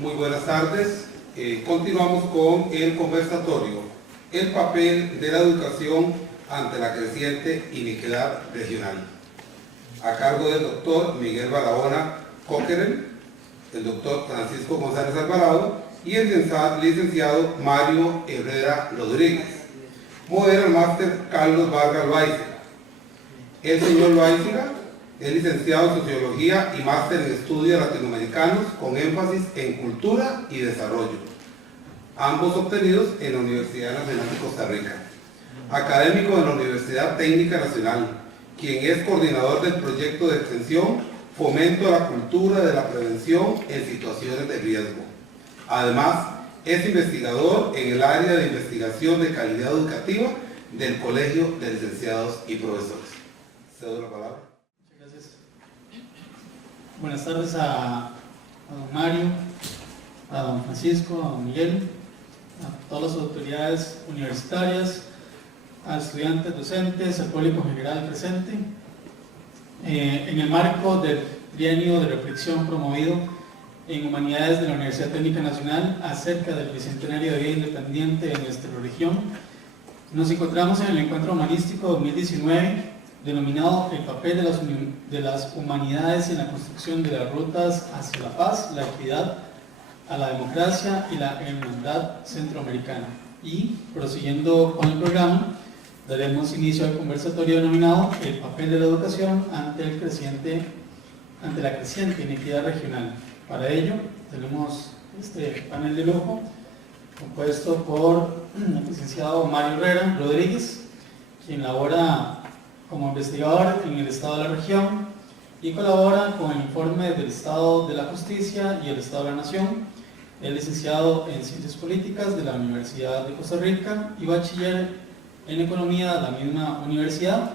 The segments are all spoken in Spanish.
Muy buenas tardes. Continuamos con el conversatorio, el papel de la educación ante la creciente inequidad regional, a cargo del doctor Miguel Barahona Coquerel, el doctor Francisco González Alvarado y el licenciado Mario Herrera Rodríguez. Modera el máster Carlos Vargas Loaiza. El señor Loaiza es licenciado en Sociología y máster en Estudios Latinoamericanos con énfasis en Cultura y Desarrollo, ambos obtenidos en la Universidad Nacional de Costa Rica. Académico de la Universidad Técnica Nacional, quien es coordinador del proyecto de extensión Fomento a la Cultura de la Prevención en Situaciones de Riesgo. Además, es investigador en el área de investigación de calidad educativa del Colegio de Licenciados y Profesores. Cedo la palabra. Buenas tardes a don Mario, a don Francisco, a don Miguel, a todas las autoridades universitarias, a estudiantes, docentes, al público en general presente. En el marco del trienio de reflexión promovido en Humanidades de la Universidad Técnica Nacional acerca del Bicentenario de Vida Independiente de nuestra región, nos encontramos en el Encuentro Humanístico 2019, denominado El papel de las humanidades en la construcción de las rutas hacia la paz, la equidad, a la democracia y la hermandad centroamericana. Y, prosiguiendo con el programa, daremos inicio al conversatorio denominado El papel de la educación ante la creciente inequidad regional. Para ello, tenemos este panel de lujo, compuesto por el licenciado Mario Herrera Rodríguez, quien labora como investigador en el Estado de la región y colabora con el informe del Estado de la Justicia y el Estado de la Nación. Es licenciado en Ciencias Políticas de la Universidad de Costa Rica y bachiller en Economía de la misma universidad.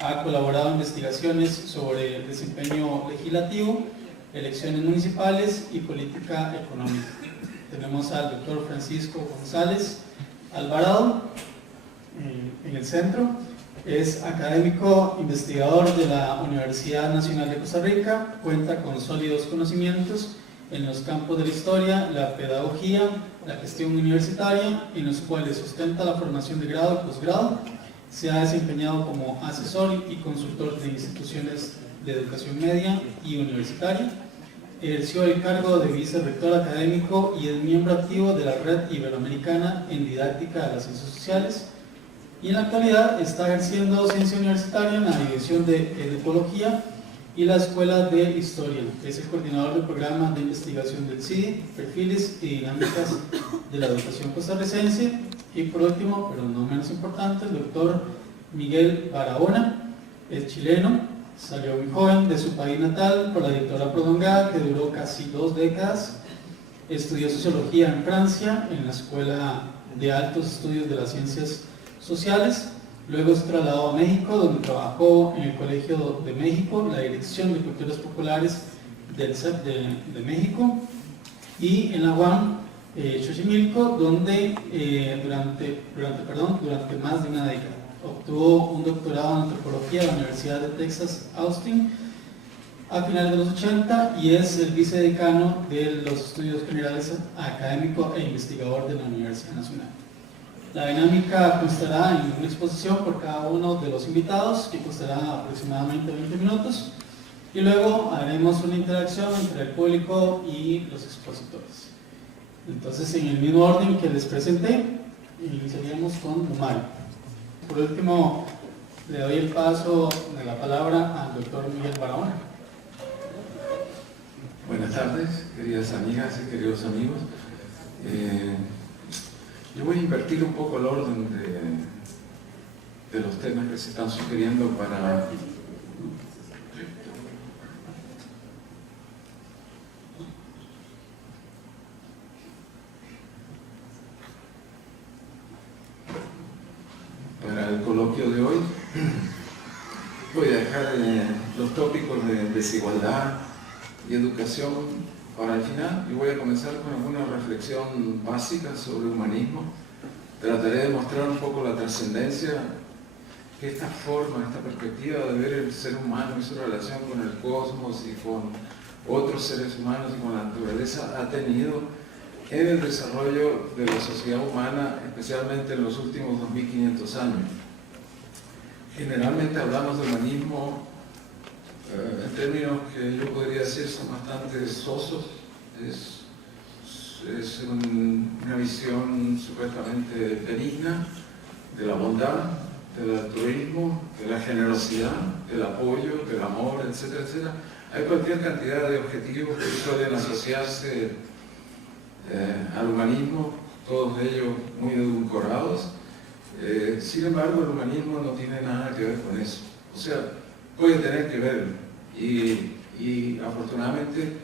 Ha colaborado en investigaciones sobre el desempeño legislativo, elecciones municipales y política económica. Tenemos al doctor Francisco González Alvarado en el centro. Es académico investigador de la Universidad Nacional de Costa Rica, cuenta con sólidos conocimientos en los campos de la historia, la pedagogía, la gestión universitaria, en los cuales sustenta la formación de grado y posgrado. Se ha desempeñado como asesor y consultor de instituciones de educación media y universitaria. Ejerció el cargo de vicerrector académico y es miembro activo de la Red Iberoamericana en Didáctica de las Ciencias Sociales. Y en la actualidad está ejerciendo docencia universitaria en la División de Educología y la Escuela de Historia. Es el coordinador del programa de investigación del CIDI, Perfiles y Dinámicas de la Educación Costarricense. Y por último, pero no menos importante, el doctor Miguel Barahona, es chileno, salió muy joven de su país natal por la dictadura prolongada que duró casi 2 décadas. Estudió Sociología en Francia, en la Escuela de Altos Estudios de las Ciencias Sociales. Luego se trasladó a México, donde trabajó en el Colegio de México, la Dirección de Culturas Populares del CEP de México, y en la UAM Xochimilco, donde durante más de una década obtuvo un doctorado en antropología de la Universidad de Texas Austin a finales de los 80 y es el vicedecano de los estudios generales académico e investigador de la Universidad Nacional. La dinámica constará en una exposición por cada uno de los invitados, que costará aproximadamente 20 minutos, y luego haremos una interacción entre el público y los expositores. Entonces, en el mismo orden que les presenté, iniciaríamos con Mario. Por último, le doy el paso de la palabra al doctor Miguel Barahona. Buenas tardes, queridas amigas y queridos amigos. Yo voy a invertir un poco el orden de los temas que se están sugiriendo para el coloquio de hoy. Voy a dejar los tópicos de desigualdad y educación para el final y voy a comenzar con alguna reflexión básica sobre humanismo. Trataré de mostrar un poco la trascendencia que esta forma, esta perspectiva de ver el ser humano y su relación con el cosmos y con otros seres humanos y con la naturaleza ha tenido en el desarrollo de la sociedad humana, especialmente en los últimos 2500 años. Generalmente hablamos de humanismo en términos que yo podría decir son bastante sosos. Es una visión supuestamente benigna de la bondad, del altruismo, de la generosidad, del apoyo, del amor, etcétera, etcétera. Hay cualquier cantidad de objetivos que suelen asociarse al humanismo, todos ellos muy edulcorados. Sin embargo, el humanismo no tiene nada que ver con eso. O sea, puede tener que ver, y afortunadamente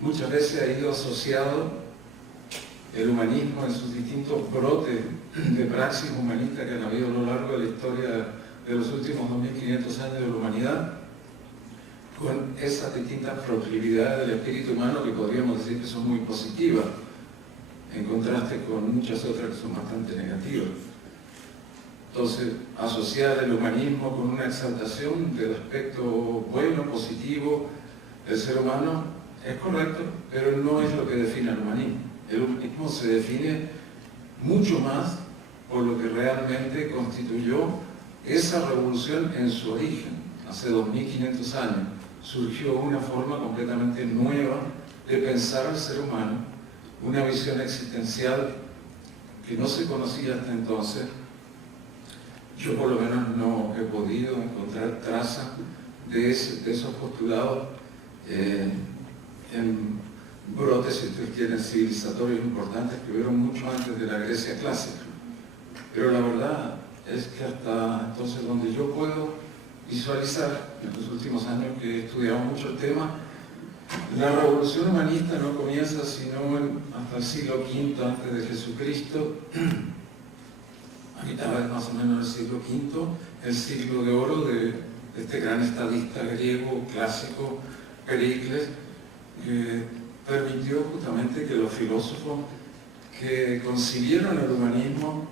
muchas veces ha ido asociado el humanismo en sus distintos brotes de praxis humanista que han habido a lo largo de la historia de los últimos 2500 años de la humanidad, con esas distintas proclividades del espíritu humano que podríamos decir que son muy positivas, en contraste con muchas otras que son bastante negativas. Entonces, asociar el humanismo con una exaltación del aspecto bueno, positivo del ser humano es correcto, pero no es lo que define el humanismo. El humanismo se define mucho más por lo que realmente constituyó esa revolución en su origen. Hace 2500 años surgió una forma completamente nueva de pensar al ser humano, una visión existencial que no se conocía hasta entonces. Yo por lo menos no he podido encontrar traza de esos postulados en brotes, si ustedes quieren, civilizatorios importantes que hubieron mucho antes de la Grecia clásica. Pero la verdad es que hasta entonces, donde yo puedo visualizar, en los últimos años que he estudiado mucho el tema, la revolución humanista no comienza sino hasta el siglo V antes de Jesucristo, a mitad más o menos del siglo V, el siglo de oro de este gran estadista griego clásico, Pericles, que permitió justamente que los filósofos que concibieron el humanismo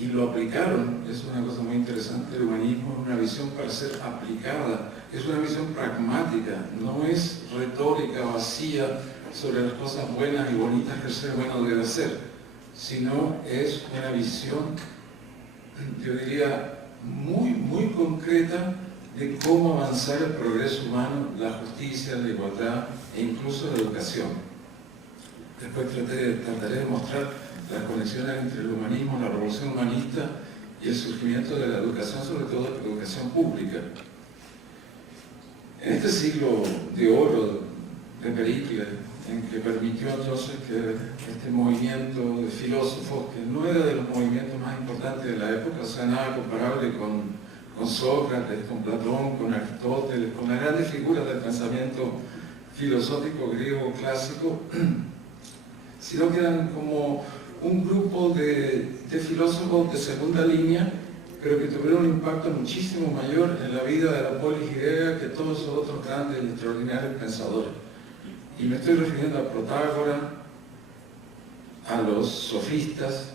y lo aplicaron, es una cosa muy interesante, el humanismo es una visión para ser aplicada, es una visión pragmática, no es retórica vacía sobre las cosas buenas y bonitas que el ser humano debe hacer, sino es una visión, yo diría, muy concreta de cómo avanzar el progreso humano, la justicia, la igualdad e incluso la educación. Después trataré de mostrar las conexiones entre el humanismo, la revolución humanista y el surgimiento de la educación, sobre todo la educación pública. En este siglo de oro de Pericles, en que permitió entonces que este movimiento de filósofos, que no era de los movimientos más importantes de la época, o sea, nada comparable con Sócrates, con Platón, con Aristóteles, con las grandes figuras del pensamiento filosófico griego clásico, sino que eran como un grupo de filósofos de segunda línea, pero que tuvieron un impacto muchísimo mayor en la vida de la polis griega que todos esos otros grandes y extraordinarios pensadores. Y me estoy refiriendo a Protágora, a los sofistas.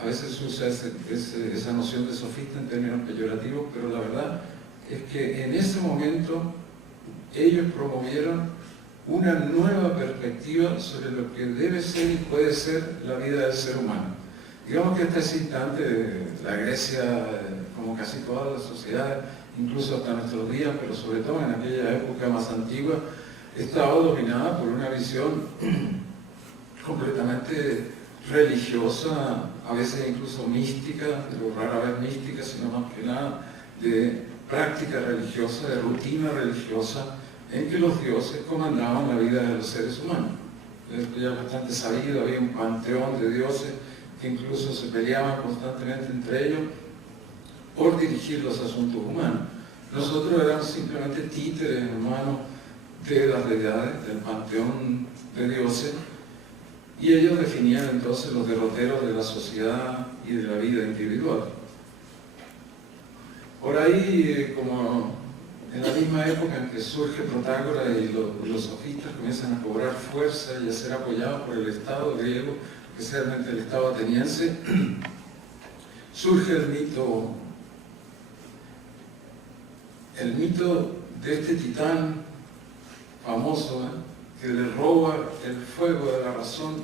A veces se usa esa noción de sofista en términos peyorativos, pero la verdad es que en ese momento ellos promovieron una nueva perspectiva sobre lo que debe ser y puede ser la vida del ser humano. Digamos que hasta ese instante la Grecia, como casi todas las sociedades, incluso hasta nuestros días, pero sobre todo en aquella época más antigua, estaba dominada por una visión completamente religiosa, a veces incluso mística, pero rara vez mística, sino más que nada de práctica religiosa, de rutina religiosa, en que los dioses comandaban la vida de los seres humanos. Esto ya es bastante sabido, había un panteón de dioses que incluso se peleaban constantemente entre ellos por dirigir los asuntos humanos. Nosotros éramos simplemente títeres en manos de las deidades, del panteón de dioses, y ellos definían entonces los derroteros de la sociedad y de la vida individual. Por ahí, como en la misma época en que surge Protágora y los sofistas comienzan a cobrar fuerza y a ser apoyados por el Estado griego, especialmente el Estado ateniense, surge el mito de este titán famoso, que le roba el fuego de la razón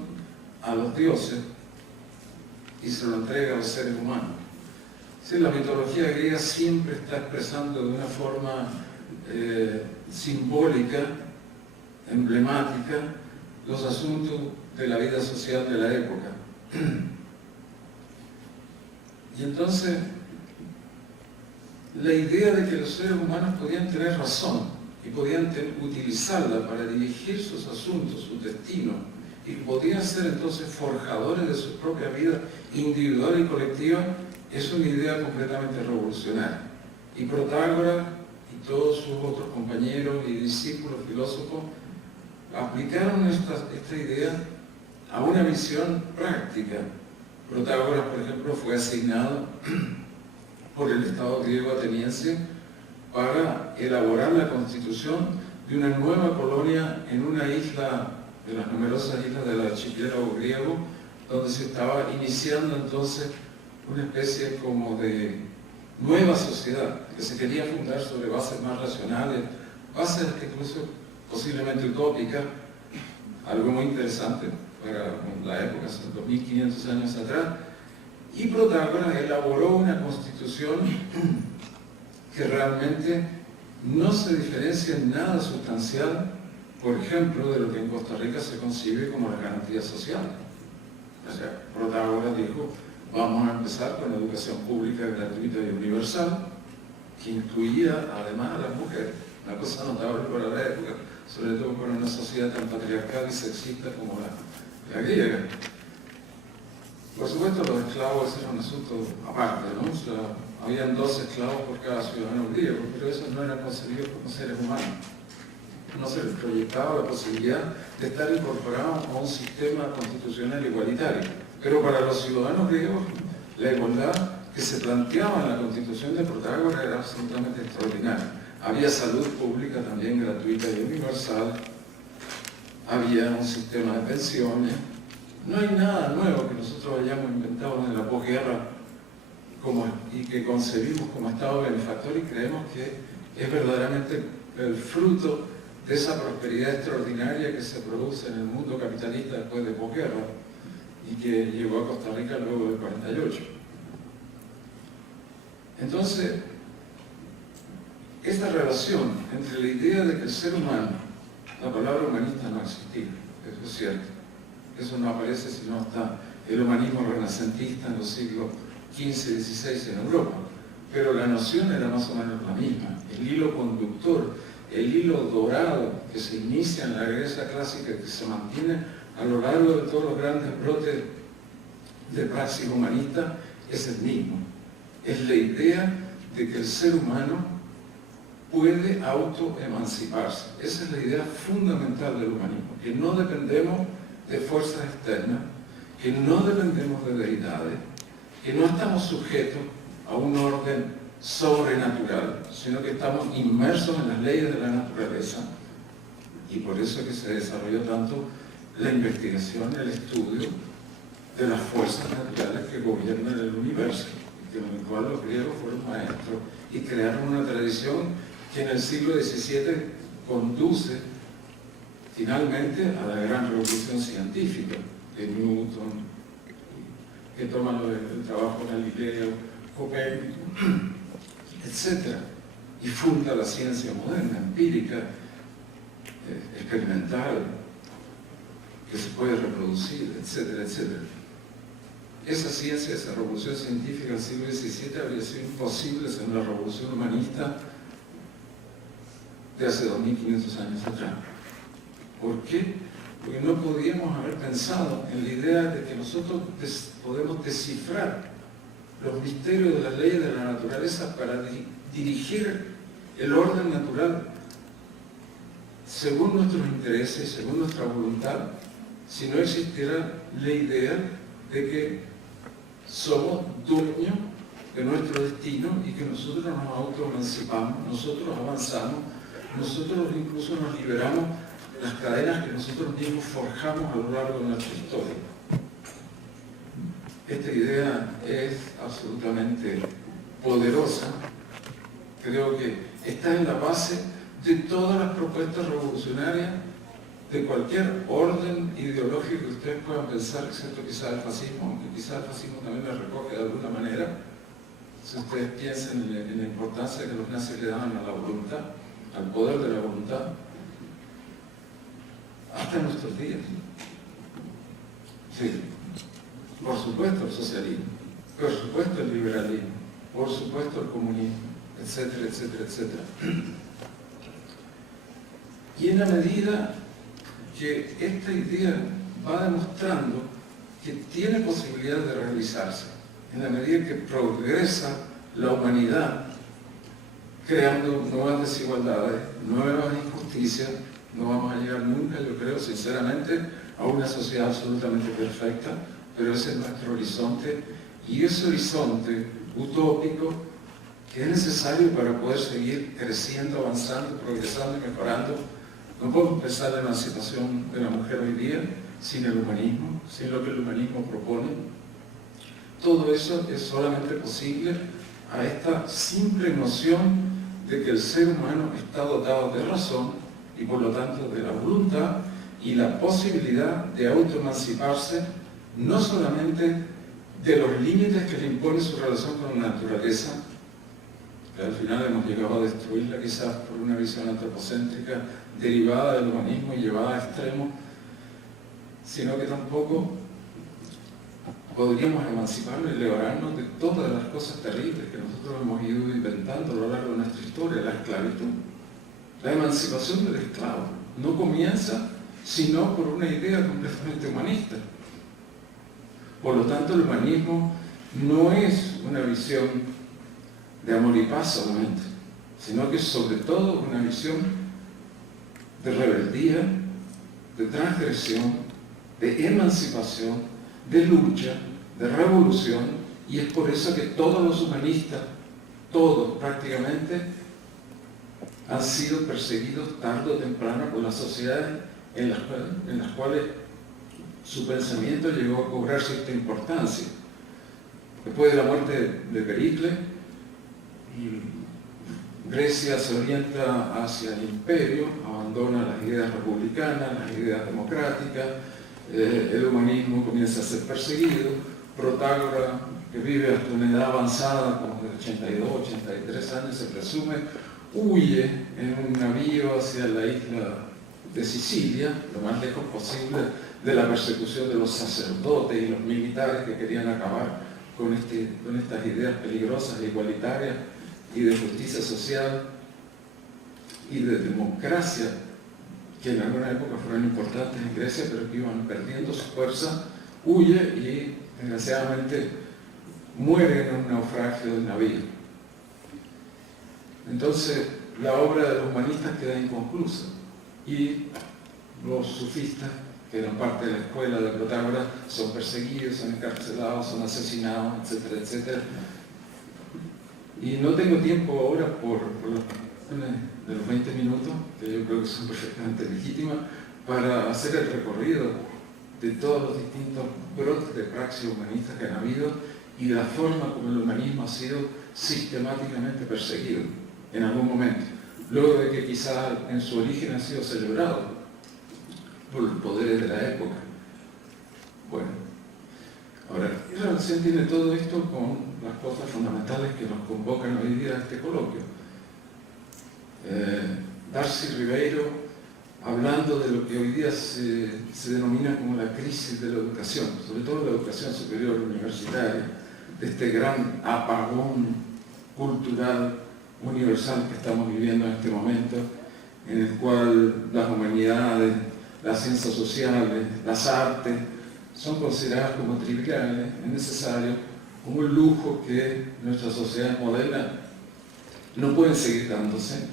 a los dioses y se lo entrega a los seres humanos. Sí, la mitología griega siempre está expresando de una forma simbólica, emblemática, los asuntos de la vida social de la época. Y entonces, la idea de que los seres humanos podían tener razón y podían utilizarla para dirigir sus asuntos, su destino, y podían ser entonces forjadores de su propia vida individual y colectiva, es una idea completamente revolucionaria. Y Protágoras y todos sus otros compañeros y discípulos filósofos aplicaron esta idea a una visión práctica. Protágoras, por ejemplo, fue asignado por el Estado griego ateniense para elaborar la constitución de una nueva colonia en una isla de las numerosas islas del archipiélago griego, donde se estaba iniciando entonces una especie como de nueva sociedad que se quería fundar sobre bases más racionales, bases incluso posiblemente utópicas, algo muy interesante para la época, son 2500 años atrás. Y Protágoras elaboró una constitución que realmente no se diferencia en nada sustancial, por ejemplo, de lo que en Costa Rica se concibe como la garantía social. O sea, Protágoras dijo, vamos a empezar con la educación pública gratuita y universal, que incluía además a las mujeres, una cosa notable para la época, sobre todo para una sociedad tan patriarcal y sexista como la griega. Por supuesto, los esclavos eran un asunto aparte, ¿no? O sea, habían 2 esclavos por cada ciudadano griego, pero esos no eran concebidos como seres humanos. No se les proyectaba la posibilidad de estar incorporados a un sistema constitucional igualitario. Pero para los ciudadanos griegos, la igualdad que se planteaba en la constitución de Protágoras era absolutamente extraordinaria. Había salud pública también gratuita y universal, había un sistema de pensiones. No hay nada nuevo que nosotros hayamos inventado en la posguerra y que concebimos como Estado benefactor y creemos que es verdaderamente el fruto de esa prosperidad extraordinaria que se produce en el mundo capitalista después de posguerra y que llegó a Costa Rica luego del 48. Entonces, esta relación entre la idea de que el ser humano, la palabra humanista no existía, eso es cierto, eso no aparece sino hasta el humanismo renacentista en los siglos XV y XVI en Europa, pero la noción era más o menos la misma, el hilo conductor, el hilo dorado que se inicia en la Grecia clásica, que se mantiene a lo largo de todos los grandes brotes de praxis humanista, es el mismo. Es la idea de que el ser humano puede autoemanciparse. Esa es la idea fundamental del humanismo, que no dependemos de fuerzas externas, que no dependemos de deidades, que no estamos sujetos a un orden sobrenatural, sino que estamos inmersos en las leyes de la naturaleza, y por eso es que se desarrolló tanto la investigación, el estudio de las fuerzas naturales que gobiernan el universo, en el cual los griegos fueron maestros y crearon una tradición que en el siglo XVII conduce finalmente a la gran revolución científica de Newton, que toma el trabajo Galileo, Copérnico, etc. Y funda la ciencia moderna, empírica, experimental, que se puede reproducir, etcétera, etcétera. Esa ciencia, esa revolución científica del siglo XVII habría sido imposible sin la revolución humanista de hace 2500 años atrás. ¿Por qué? Porque no podíamos haber pensado en la idea de que nosotros podemos descifrar los misterios de las leyes de la naturaleza para dirigir el orden natural según nuestros intereses, según nuestra voluntad, si no existiera la idea de que somos dueños de nuestro destino y que nosotros nos autoemancipamos, nosotros avanzamos, nosotros incluso nos liberamos de las cadenas que nosotros mismos forjamos a lo largo de nuestra historia. Esta idea es absolutamente poderosa, creo que está en la base de todas las propuestas revolucionarias de cualquier orden ideológico que ustedes puedan pensar, excepto quizá el fascismo, aunque quizá el fascismo también la recoge de alguna manera, si ustedes piensan en la importancia que los nazis le daban a la voluntad, al poder de la voluntad, hasta nuestros días. Sí, por supuesto el socialismo, por supuesto el liberalismo, por supuesto el comunismo, etcétera, etcétera, etcétera. Y en la medida que esta idea va demostrando que tiene posibilidad de realizarse, en la medida que progresa la humanidad, creando nuevas desigualdades, nuevas injusticias, no vamos a llegar nunca, yo creo sinceramente, a una sociedad absolutamente perfecta, pero ese es nuestro horizonte, y ese horizonte utópico que es necesario para poder seguir creciendo, avanzando, progresando y mejorando. No podemos pensar en la emancipación de la mujer hoy día sin el humanismo, sin lo que el humanismo propone. Todo eso es solamente posible a esta simple noción de que el ser humano está dotado de razón y por lo tanto de la voluntad y la posibilidad de autoemanciparse, no solamente de los límites que le impone su relación con la naturaleza, que al final hemos llegado a destruirla quizás por una visión antropocéntrica derivada del humanismo y llevada a extremos, sino que tampoco podríamos emanciparnos y liberarnos de todas las cosas terribles que nosotros hemos ido inventando a lo largo de nuestra historia. La esclavitud, la emancipación del esclavo, no comienza sino por una idea completamente humanista. Por lo tanto, el humanismo no es una visión de amor y paz solamente, sino que es sobre todo una visión de rebeldía, de transgresión, de emancipación, de lucha, de revolución, y es por eso que todos los humanistas, todos prácticamente, han sido perseguidos tarde o temprano por las sociedades en las cuales su pensamiento llegó a cobrar cierta importancia. Después de la muerte de Pericles, Grecia se orienta hacia el imperio, abandona las ideas republicanas, las ideas democráticas, el humanismo comienza a ser perseguido. Protágora, que vive hasta una edad avanzada, como de 82, 83 años, se presume, huye en un navío hacia la isla de Sicilia, lo más lejos posible de la persecución de los sacerdotes y los militares que querían acabar con estas ideas peligrosas e igualitarias y de justicia social y de democracia, que en alguna época fueron importantes en Grecia, pero que iban perdiendo su fuerza. Huye y desgraciadamente muere en un naufragio del navío. Entonces la obra de los humanistas queda inconclusa y los sufistas, que eran parte de la escuela de Protágoras, son perseguidos, son encarcelados, son asesinados, etcétera, etcétera. Y no tengo tiempo ahora por las cuestiones de los 20 minutos, que yo creo que son perfectamente legítimas, para hacer el recorrido de todos los distintos brotes de praxis humanistas que han habido y de la forma como el humanismo ha sido sistemáticamente perseguido en algún momento, luego de que quizá en su origen ha sido celebrado por los poderes de la época. Bueno, ahora, ¿qué relación tiene todo esto con las cosas fundamentales que nos convocan hoy día a este coloquio? Darcy Ribeiro, hablando de lo que hoy día se denomina como la crisis de la educación, sobre todo la educación superior universitaria, de este gran apagón cultural universal que estamos viviendo en este momento, en el cual las humanidades, las ciencias sociales, las artes, son consideradas como triviales, innecesarias, como un lujo que nuestra sociedad moderna no puede seguir dándose.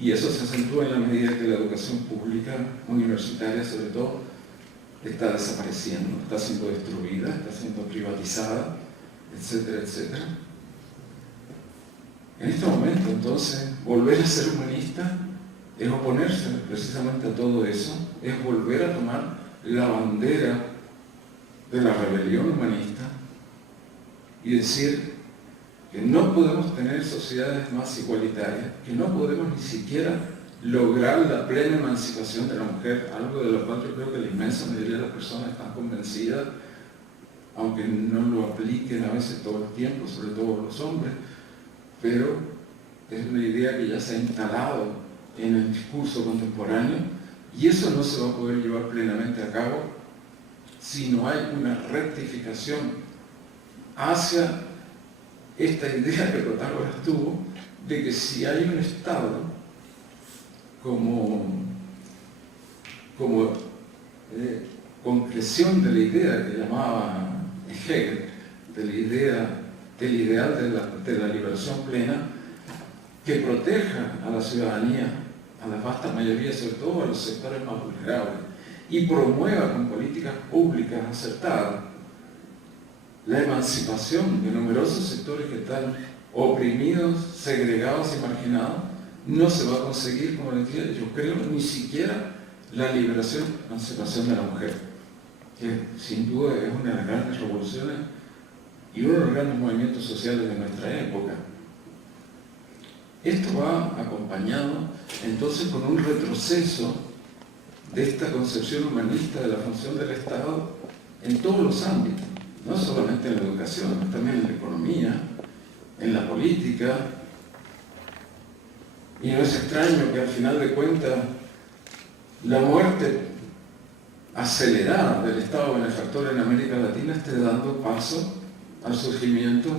Y eso se acentúa en la medida que la educación pública, universitaria sobre todo, está desapareciendo, está siendo destruida, está siendo privatizada, etcétera, etcétera. En este momento, entonces, volver a ser humanista es oponerse precisamente a todo eso, es volver a tomar la bandera de la rebelión humanista y decir, que no podemos tener sociedades más igualitarias, que no podemos ni siquiera lograr la plena emancipación de la mujer, algo de lo cual yo creo que la inmensa mayoría de las personas están convencidas, aunque no lo apliquen a veces todo el tiempo, sobre todo los hombres, pero es una idea que ya se ha instalado en el discurso contemporáneo, y eso no se va a poder llevar plenamente a cabo si no hay una rectificación hacia esta idea que Protágoras tuvo de que si hay un Estado como concreción de la idea que llamaba Hegel, del ideal de la liberación plena, que proteja a la ciudadanía, a la vasta mayoría, sobre todo a los sectores más vulnerables, y promueva con políticas públicas acertadas la emancipación de numerosos sectores que están oprimidos, segregados y marginados, no se va a conseguir, como les decía, yo creo, ni siquiera la liberación, emancipación de la mujer, que sin duda es una de las grandes revoluciones y uno de los grandes movimientos sociales de nuestra época. Esto va acompañado entonces con un retroceso de esta concepción humanista de la función del Estado en todos los ámbitos, no solamente en la educación, también en la economía, en la política. Y no es extraño que al final de cuentas la muerte acelerada del Estado benefactor en América Latina esté dando paso al surgimiento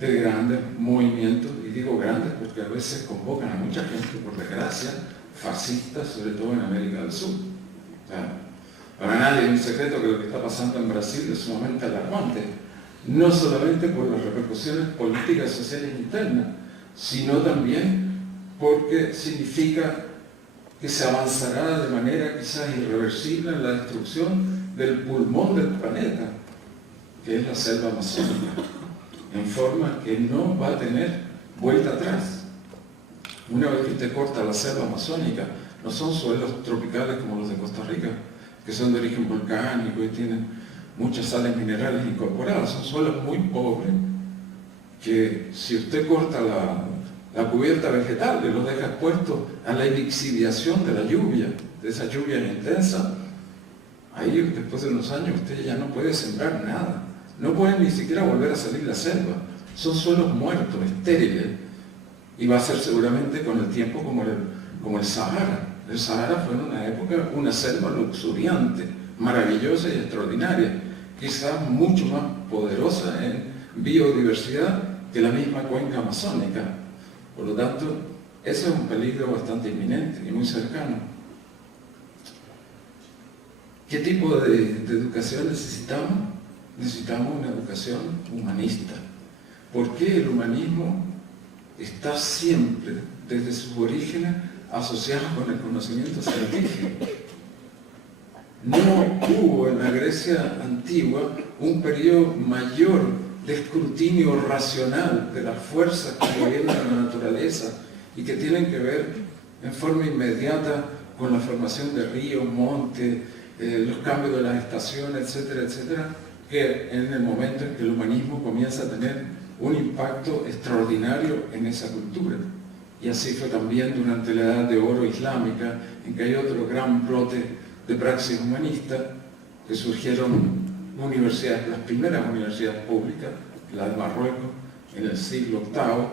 de grandes movimientos, y digo grandes porque a veces convocan a mucha gente, por desgracia, fascistas, sobre todo en América del Sur. O sea, para nadie es un secreto que lo que está pasando en Brasil es sumamente alarmante, no solamente por las repercusiones políticas y sociales internas, sino también porque significa que se avanzará de manera quizás irreversible en la destrucción del pulmón del planeta, que es la selva amazónica, en forma que no va a tener vuelta atrás. Una vez que usted corta la selva amazónica, no son suelos tropicales como los de Costa Rica, que son de origen volcánico y tienen muchas sales minerales incorporadas, son suelos muy pobres, que si usted corta la cubierta vegetal, que los deja expuestos a la lixiviación de la lluvia, de esa lluvia intensa, ahí después de unos años usted ya no puede sembrar nada, no puede ni siquiera volver a salir la selva, son suelos muertos, estériles, y va a ser seguramente con el tiempo como el Sahara. El Sahara fue en una época una selva luxuriante, maravillosa y extraordinaria, quizás mucho más poderosa en biodiversidad que la misma cuenca amazónica. Por lo tanto, ese es un peligro bastante inminente y muy cercano. ¿Qué tipo de educación necesitamos? Necesitamos una educación humanista. ¿Por qué el humanismo está siempre, desde sus orígenes, asociado con el conocimiento científico? No hubo en la Grecia antigua un periodo mayor de escrutinio racional de las fuerzas que gobiernan la naturaleza y que tienen que ver en forma inmediata con la formación de ríos, montes, los cambios de las estaciones, etcétera, etcétera, que en el momento en que el humanismo comienza a tener un impacto extraordinario en esa cultura. Y así fue también durante la Edad de Oro islámica, en que hay otro gran brote de praxis humanista, que surgieron universidades, las primeras universidades públicas, la de Marruecos, en el siglo VIII,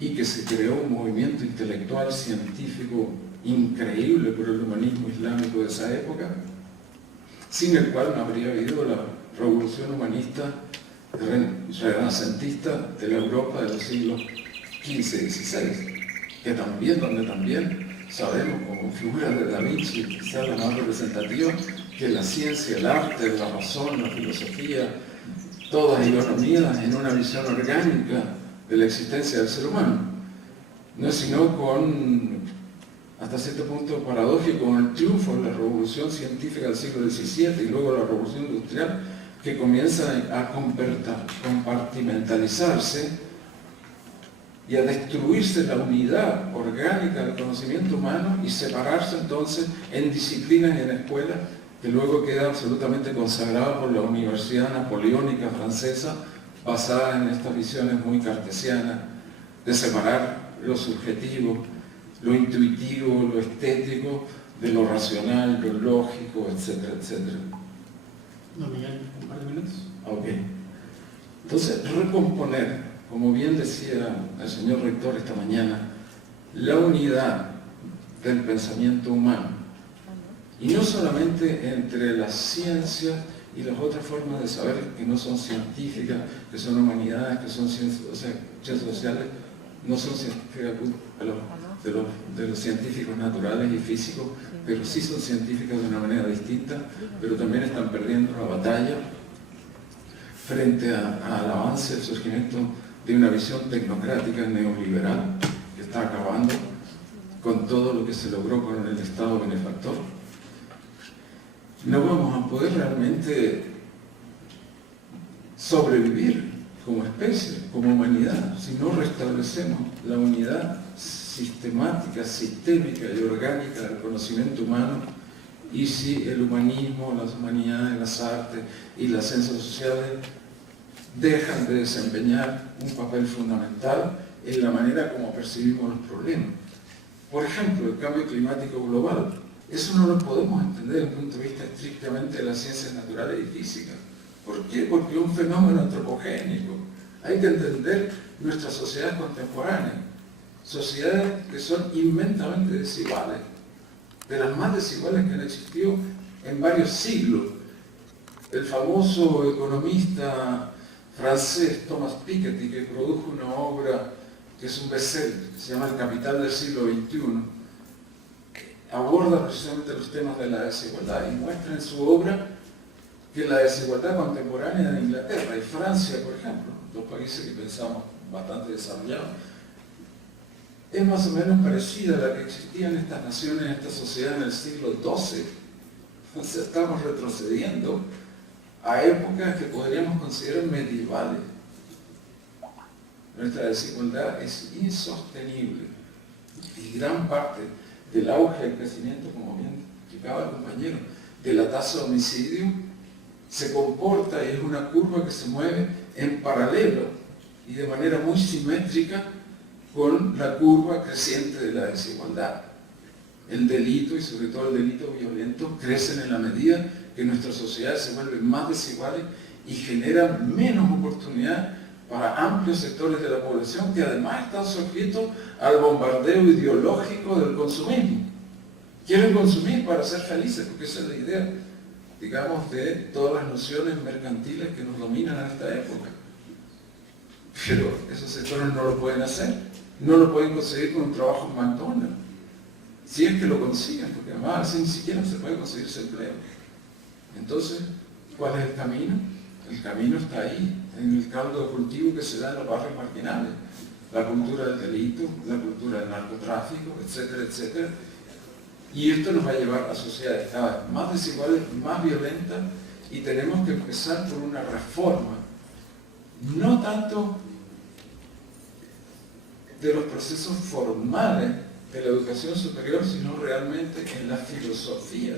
y que se creó un movimiento intelectual científico increíble por el humanismo islámico de esa época, sin el cual no habría habido la revolución humanista renacentista de la Europa de los siglos XV y XVI, que también, donde también sabemos como figura de Da Vinci, quizás la más representativa, que la ciencia, el arte, la razón, la filosofía, todas iban unidas en una visión orgánica de la existencia del ser humano. No es sino con, hasta cierto punto paradójico, con el triunfo de la revolución científica del siglo XVII y luego la revolución industrial, que comienza a compartimentalizarse y a destruirse la unidad orgánica del conocimiento humano y separarse entonces en disciplinas y en escuelas, que luego queda absolutamente consagrada por la Universidad Napoleónica Francesa basadas en estas visiones muy cartesianas de separar lo subjetivo, lo intuitivo, lo estético, de lo racional, lo lógico, etcétera, etcétera. Don Miguel, un par de minutos. Ok. Entonces, recomponer, como bien decía el señor rector esta mañana, la unidad del pensamiento humano, y no solamente entre las ciencias y las otras formas de saber que no son científicas, que son humanidades, que son ciencias, o sea, ciencias sociales, no son científicas de los científicos naturales y físicos, pero sí son científicas de una manera distinta, pero también están perdiendo la batalla frente al avance, el surgimiento de una visión tecnocrática neoliberal que está acabando con todo lo que se logró con el Estado benefactor. No vamos a poder realmente sobrevivir como especie, como humanidad, si no restablecemos la unidad sistemática, sistémica y orgánica del conocimiento humano, y si el humanismo, las humanidades, las artes y las ciencias sociales dejan de desempeñar un papel fundamental en la manera como percibimos los problemas. Por ejemplo, el cambio climático global. Eso no lo podemos entender desde el punto de vista estrictamente de las ciencias naturales y físicas. ¿Por qué? Porque es un fenómeno antropogénico. Hay que entender nuestra sociedad contemporánea. Sociedades que son inmensamente desiguales, de las más desiguales que han existido en varios siglos. El famoso economista francés Thomas Piketty, que produjo una obra que es un bestseller, que se llama El Capital del siglo XXI, aborda precisamente los temas de la desigualdad y muestra en su obra que la desigualdad contemporánea de Inglaterra y Francia, por ejemplo, dos países que pensamos bastante desarrollados, es más o menos parecida a la que existía en estas naciones, en esta sociedad en el siglo XII. O sea, estamos retrocediendo a épocas que podríamos considerar medievales. Nuestra desigualdad es insostenible y gran parte del auge del crecimiento, como bien explicaba el compañero, de la tasa de homicidio se comporta y es una curva que se mueve en paralelo y de manera muy simétrica con la curva creciente de la desigualdad. El delito, y sobre todo el delito violento, crecen en la medida que nuestras sociedades se vuelven más desiguales y generan menos oportunidad para amplios sectores de la población que además están sujetos al bombardeo ideológico del consumismo. Quieren consumir para ser felices, porque esa es la idea, digamos, de todas las nociones mercantiles que nos dominan en esta época. Pero esos sectores no lo pueden hacer, no lo pueden conseguir con un trabajo en McDonald's, si es que lo consiguen, porque además así ni siquiera se puede conseguir ese empleo. Entonces, ¿cuál es el camino? El camino está ahí, en el caldo de cultivo que se da en los barrios marginales. La cultura del delito, la cultura del narcotráfico, etcétera, etcétera. Y esto nos va a llevar a sociedades cada vez más desiguales, más violentas, y tenemos que empezar por una reforma, no tanto de los procesos formales de la educación superior, sino realmente en la filosofía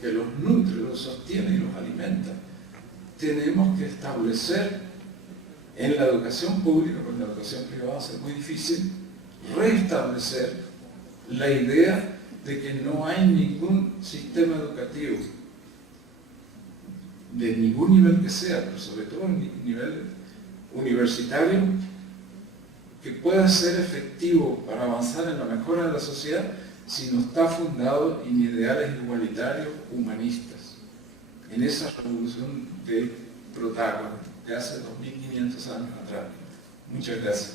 que los nutre, los sostiene y los alimenta. Tenemos que establecer en la educación pública, porque la educación privada va a ser muy difícil, restablecer la idea de que no hay ningún sistema educativo, de ningún nivel que sea, pero sobre todo en nivel universitario, que pueda ser efectivo para avanzar en la mejora de la sociedad si no está fundado en ideales igualitarios humanistas. En esa revolución de Protágoras, de hace 2500 años atrás. Muchas gracias.